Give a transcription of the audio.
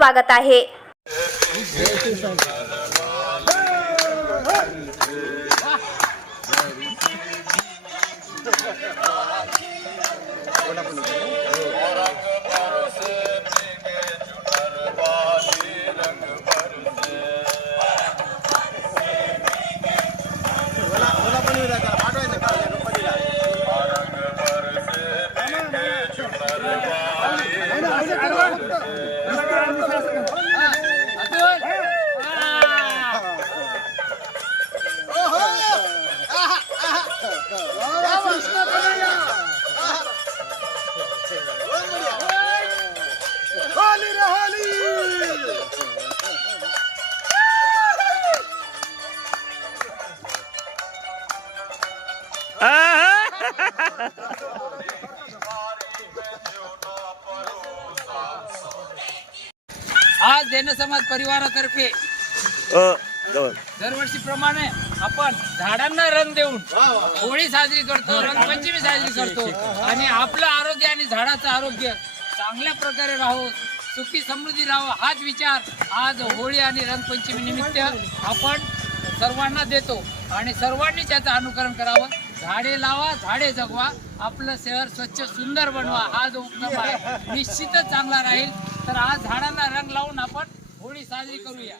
स्वागत आहे. आज जनसमाज परिवारातर्फे दरवर्षीप्रमाणे आपण झाडांना रंग देऊन होळी साजरी करतो रंगपंचमी साजरी करतो आणि आपलं आरोग्य आणि झाडाचं आरोग्य चांगल्या प्रकारे राहो सुखी समृद्धी राहावं हाच विचार आज होळी आणि रंगपंचमी निमित्त आपण सर्वांना देतो आणि सर्वांनी त्याचं अनुकरण करावं. झाडे लावा झाडे जगवा. आपलं शहर स्वच्छ सुंदर बनवा. हा जो उपक्रम आहे निश्चितच चांगला राहील. तर आज झाडांना रंग लावून आपण होळी साजरी करूया.